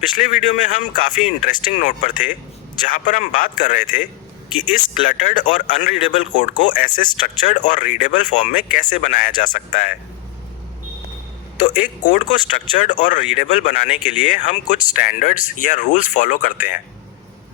पिछले वीडियो में हम काफ़ी इंटरेस्टिंग नोट पर थे, जहां पर हम बात कर रहे थे कि इस क्लटर्ड और अनरीडेबल कोड को ऐसे स्ट्रक्चर्ड और रीडेबल फॉर्म में कैसे बनाया जा सकता है। तो एक कोड को स्ट्रक्चर्ड और रीडेबल बनाने के लिए हम कुछ स्टैंडर्ड्स या रूल्स फॉलो करते हैं।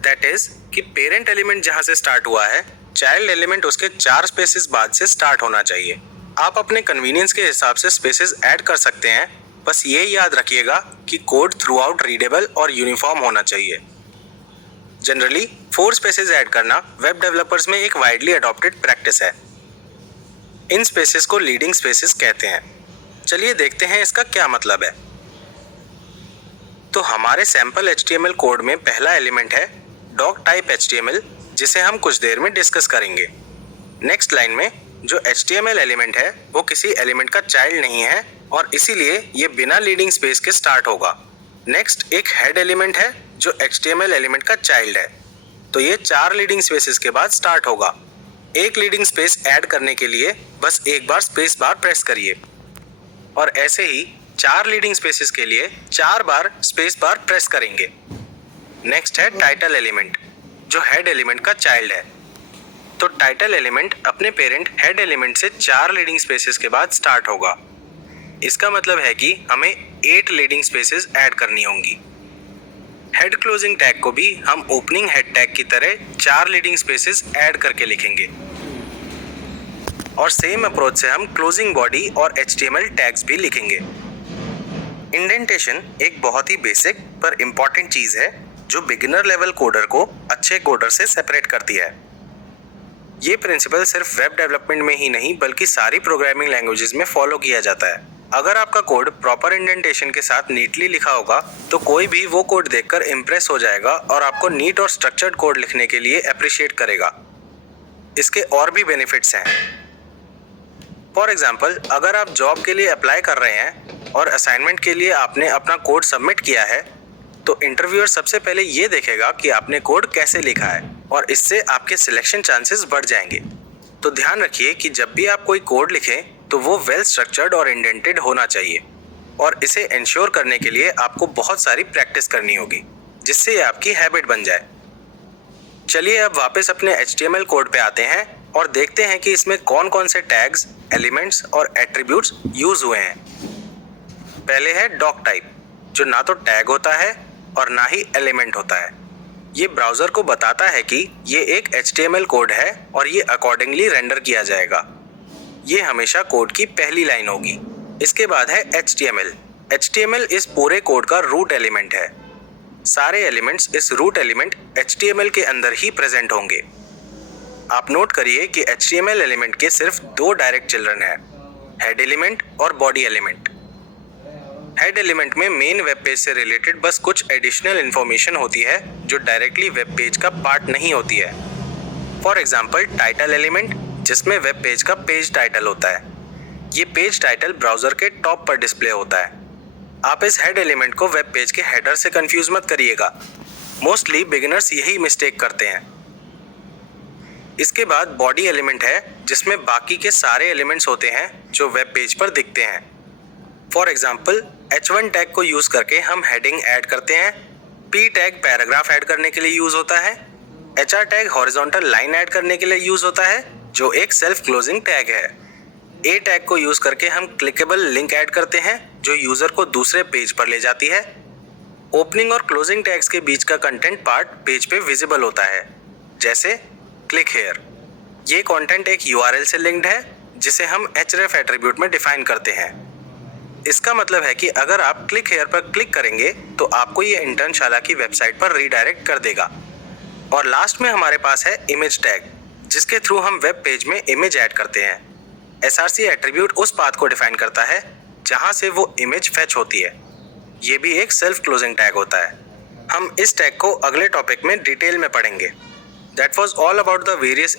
दैट इज कि पेरेंट एलिमेंट जहां से स्टार्ट हुआ है, चाइल्ड एलिमेंट उसके 4 स्पेसेस बाद से स्टार्ट होना चाहिए। आप अपने कन्वीनियंस के हिसाब से स्पेसेस ऐड कर सकते हैं, बस ये याद रखिएगा कि कोड थ्रू आउट रीडेबल और यूनिफॉर्म होना चाहिए। जनरली 4 स्पेसेस ऐड करना वेब डेवलपर्स में एक वाइडली अडॉप्टेड प्रैक्टिस है। इन स्पेसेस को लीडिंग स्पेसेस कहते हैं। चलिए देखते हैं इसका क्या मतलब है। तो हमारे सैंपल HTML कोड में पहला एलिमेंट है डॉक टाइप HTML, जिसे हम कुछ देर में डिस्कस करेंगे। नेक्स्ट लाइन में जो HTML एलिमेंट है वो किसी एलिमेंट का चाइल्ड नहीं है और इसीलिए ये बिना लीडिंग स्पेस के स्टार्ट होगा। नेक्स्ट एक हेड एलिमेंट है जो HTML एलिमेंट का चाइल्ड है, तो ये 4 लीडिंग स्पेसेस के बाद स्टार्ट होगा। एक लीडिंग स्पेस ऐड करने के लिए बस एक बार स्पेस बार प्रेस करिए और ऐसे ही 4 लीडिंग स्पेसेस के लिए 4 बार स्पेस बार प्रेस करेंगे। नेक्स्ट है टाइटल एलिमेंट, जो हेड एलिमेंट का चाइल्ड है। तो टाइटल एलिमेंट अपने पेरेंट हेड एलिमेंट से 4 लीडिंग स्पेसेस के बाद स्टार्ट होगा। इसका मतलब है कि हमें 8 लीडिंग स्पेसेस ऐड करनी होंगी। हेड क्लोजिंग टैग को भी हम ओपनिंग हेड टैग की तरह 4 लीडिंग स्पेसेस ऐड करके लिखेंगे और सेम अप्रोच से हम क्लोजिंग बॉडी और HTML टैग्स भी लिखेंगे। इंडेंटेशन एक बहुत ही बेसिक पर इम्पॉर्टेंट चीज़ है जो बिगिनर लेवल कोडर को अच्छे कोडर से सेपरेट करती है। ये प्रिंसिपल सिर्फ वेब डेवलपमेंट में ही नहीं बल्कि सारी प्रोग्रामिंग लैंग्वेजेस में फॉलो किया जाता है। अगर आपका कोड प्रॉपर इंडेंटेशन के साथ नीटली लिखा होगा तो कोई भी वो कोड देखकर इम्प्रेस हो जाएगा और आपको नीट और स्ट्रक्चर्ड कोड लिखने के लिए अप्रिशिएट करेगा। इसके और भी बेनिफिट्स हैं। फॉर एग्जाम्पल, अगर आप जॉब के लिए अप्लाई कर रहे हैं और असाइनमेंट के लिए आपने अपना कोड सबमिट किया है, तो इंटरव्यूअर सबसे पहले ये देखेगा कि आपने कोड कैसे लिखा है और इससे आपके सिलेक्शन चांसेस बढ़ जाएंगे। तो ध्यान रखिए कि जब भी आप कोई कोड लिखें तो वो वेल स्ट्रक्चर्ड और इंडेंटेड होना चाहिए और इसे इंश्योर करने के लिए आपको बहुत सारी प्रैक्टिस करनी होगी, जिससे ये आपकी हैबिट बन जाए। चलिए अब वापस अपने HTML कोड पे आते हैं और देखते हैं कि इसमें कौन कौन से टैग्स, एलिमेंट्स और एट्रीब्यूट्स यूज हुए हैं। पहले है डॉक टाइप, जो ना तो टैग होता है और ना ही एलिमेंट होता है। ये ब्राउज़र को बताता है कि ये एक HTML कोड है और ये अकॉर्डिंगली रेंडर किया जाएगा। ये हमेशा कोड की पहली लाइन होगी। इसके बाद है HTML। HTML इस पूरे कोड का रूट एलिमेंट है। सारे एलिमेंट्स इस रूट एलिमेंट HTML के अंदर ही प्रेजेंट होंगे। आप नोट करिए कि HTML एलिमेंट के सिर्फ 2 डायरेक्ट चिल्ड्रन हैं, हेड एलिमेंट और बॉडी एलिमेंट। हेड एलिमेंट में मेन वेब पेज से रिलेटेड बस कुछ एडिशनल इंफॉर्मेशन होती है जो डायरेक्टली वेब पेज का पार्ट नहीं होती है। फॉर एग्जाम्पल टाइटल एलिमेंट, जिसमें वेब पेज का पेज टाइटल होता है। ये पेज टाइटल ब्राउज़र के टॉप पर डिस्प्ले होता है। आप इस हेड एलिमेंट को वेब पेज के हेडर से कंफ्यूज मत करिएगा। मोस्टली बिगिनर्स यही मिस्टेक करते हैं। इसके बाद बॉडी एलिमेंट है, जिसमें बाकी के सारे एलिमेंट्स होते हैं जो वेब पेज पर दिखते हैं। फॉर एग्जाम्पल H1 टैग को यूज़ करके हम हेडिंग ऐड करते हैं। P टैग पैराग्राफ ऐड करने के लिए यूज़ होता है। HR tag horizontal line add करने के लिए यूज़ होता है, जो एक सेल्फ क्लोजिंग टैग है। A टैग को यूज़ करके हम क्लिकेबल लिंक ऐड करते हैं, जो यूज़र को दूसरे पेज पर ले जाती है। ओपनिंग और क्लोजिंग टैग्स के बीच का कंटेंट पार्ट पेज पे विजिबल होता है, जैसे क्लिक हेयर। ये कंटेंट एक URL से लिंक्ड है, जिसे हम href एट्रीब्यूट में डिफाइन करते हैं। इसका मतलब है कि अगर आप क्लिक हेयर पर क्लिक करेंगे तो आपको ये इंटर्नशाला की वेबसाइट पर रीडायरेक्ट कर देगा। और लास्ट में हमारे पास है इमेज टैग, जिसके थ्रू हम वेब पेज में इमेज ऐड करते हैं। src एट्रीब्यूट उस पाथ को डिफाइन करता है जहां से वो इमेज फेच होती है। ये भी एक सेल्फ क्लोजिंग टैग होता है। हम इस टैग को अगले टॉपिक में डिटेल में पढ़ेंगे। That was all about the various